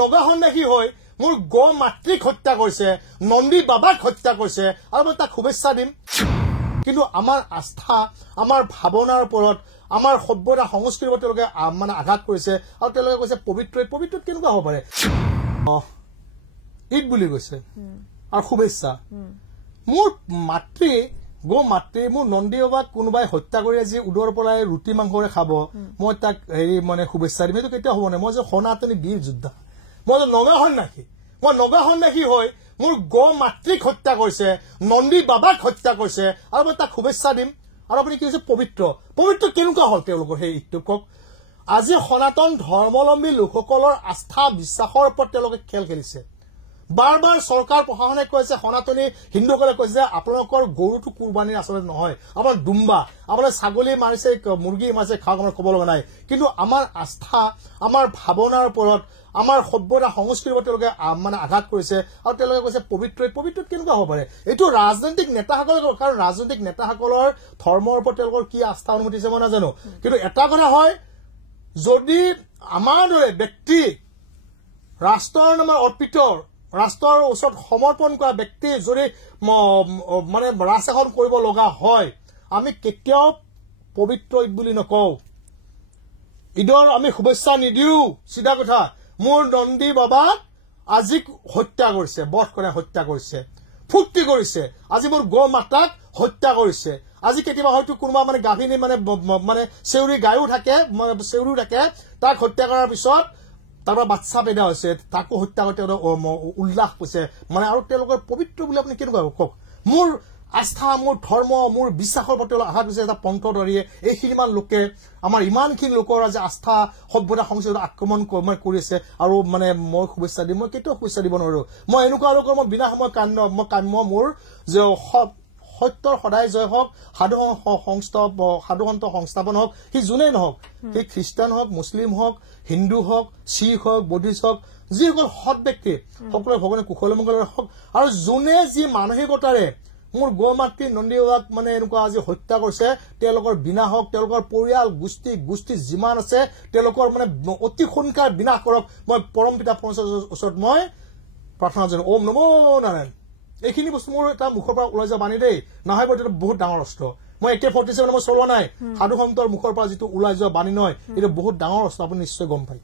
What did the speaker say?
নগা সন্যাসী হৈ মোৰ গো মাতৃক হত্যা কৰিছে নন্দী বাবাক হত্যা কৰিছে আৰু মই তাক শুভেচ্ছা দিম কিন্তু আমাৰ আস্থা আমাৰ ভাৱনাৰ ওপৰত আমাৰ সভ্যতা সংস্কৃতিৰ ওপৰত তেওঁলোকে মানে আঘাত কৰিছে আৰু তেওঁলোকে কৈছে পবিত্ৰত কেনেকুৱা হ'ব পাৰে ঈদ বুলি কৈছে আৰু শুভেচ্ছা মোৰ মাতৃ গো মাতৃ মোৰ নন্দী বাবাক কোনোবাই হত্যা কৰি আজি উদৰ পৰাই ৰুটি মাংসৰে খাব মই তাক হেৰি মানে শুভেচ্ছা দিম এইটো কেতিয়াও হ'ব নাই মই যে সনাতনী বীৰ যোদ্ধা মই যে নগা সন্যাসী হৈ মোৰ গো মাতৃক হত্যা কৰিছে নন্দী বাবাক হত্যা কৰিছে আৰু মই তাক শুভেচ্ছা দিম আৰু আপুনি কি কৈছে পবিত্ৰ কেনেকুৱা হ'ল তেওঁলোকৰ সেই ঈদটো কওক আজি সনাতন ধৰ্মাৱলম্বী লোকসকলৰ আস্থা বিশ্বাসৰ ওপৰত তেওঁলোকে খেল খেলিছে বাৰ বাৰ চৰকাৰ প্ৰশাসনে কৈছে সনাতনী হিন্দুসকলে কৈছে যে আপোনালোকৰ গৰুটো কুৰবানীৰ আচলতে নহয় আমাৰ দুম্বা আপোনাৰ ছাগলী মাৰিছে মুৰ্গী মাৰিছে খাওক আমাৰ ক'ব লগা নাই কিন্তু আমাৰ আস্থা আমাৰ ভাৱনাৰ ওপৰত আমাৰ সভ্যতা সংস্কৃতিৰ ওপৰত তেওঁলোকে মানে আঘাত কৰিছে আৰু তেওঁলোকে কৈছে পবিত্ৰত কেনেকুৱা হ'ব পাৰে এইটো ৰাজনৈতিক নেতাসকলৰ কাৰণ ৰাজনৈতিক নেতাসকলৰ ধৰ্মৰ ওপৰত তেওঁলোকৰ কি আস্থা অনুমতি আছে মই নাজানো কিন্তু এটা কথা হয় যদি আমাৰ দৰে ব্যক্তি ৰাষ্ট্ৰৰ নামত অৰ্পিত ৰাষ্ট্ৰৰ ওচৰত সমৰ্পণ কৰা ব্যক্তি যদি মানে ৰাজ এখন কৰিব লগা হয় আমি কেতিয়াও পবিত্ৰ ঈদ বুলি নকওঁ ঈদৰ আমি শুভেচ্ছা নিদিও চিধা কথা মোৰ নন্দী বাবাক আজি হত্যা কৰিছে বধ কৰি হত্যা কৰিছে ফুৰ্তি কৰিছে আজি মোৰ গো মাতাক হত্যা কৰিছে আজি কেতিয়াবা হয়তো কোনোবা মানে গাভিনী মানে চেউৰী গায়ো থাকে তাক হত্যা কৰাৰ পিছত তাৰপৰা বাচ্চা পেদা হৈছে তাকো হত্যা কৰি উল্লাস হৈছে মানে আৰু তেওঁলোকৰ পবিত্ৰ বুলি আপুনি কেনেকুৱা কওক মোৰ আস্থা মোৰ ধৰ্ম মোৰ বিশ্বাসৰ প্ৰতি আঘাত হৈছে এটা পন্থ ধৰিয়ে এইখিনিমান লোকে আমাৰ ইমানখিনি লোকৰ আজি আস্থা সভ্যতা সংস্কৃতি আক্ৰমণ কৰিছে আৰু মানে মই শুভেচ্ছা দিম মই কেতিয়াও শুভেচ্ছা দিব নোৱাৰো মই এনেকুৱা লোকৰ মই বিনা সময় কাম্য মোৰ যে সত্যৰ সদায় জয় হওক সাধুসন্ত সংস্থাপন হওক সি যোনেই নহওক সি খ্ৰীষ্টান হওক মুছলিম হওক হিন্দু হওক শিখ হওক বৌদ্ধিষ্ট হওক যিসকল সৎ ব্যক্তি সকলোৰে ভগৱানে কুশল মংগল হওক আৰু যোনে যি মানসিকতাৰে মোৰ গো মাতৃ নন্দী বাবাক মানে এনেকুৱা আজি হত্যা কৰিছে তেওঁলোকৰ বিনাশ হওক তেওঁলোকৰ পৰিয়াল গোষ্ঠী যিমান আছে তেওঁলোকৰ মানে অতি সোনকালে বিনাশ কৰক মই পৰম পিতা পৰমেশ্বৰৰ ওচৰত মই প্ৰাৰ্থনা জনাওঁ ওম নমো নাৰায়ণ এইখিনি বস্তু মোৰ এটা মুখৰ পৰা ওলাই যোৱা বাণী দেই নহয় এইটো বহুত ডাঙৰ অস্ত্ৰ মই AK-47 মই চলোৱা নাই সাধু সন্তৰ মুখৰ পৰা যিটো ওলাই যোৱা বাণী নহয় এইটো বহুত ডাঙৰ অস্ত্ৰ আপুনি নিশ্চয় গম পায়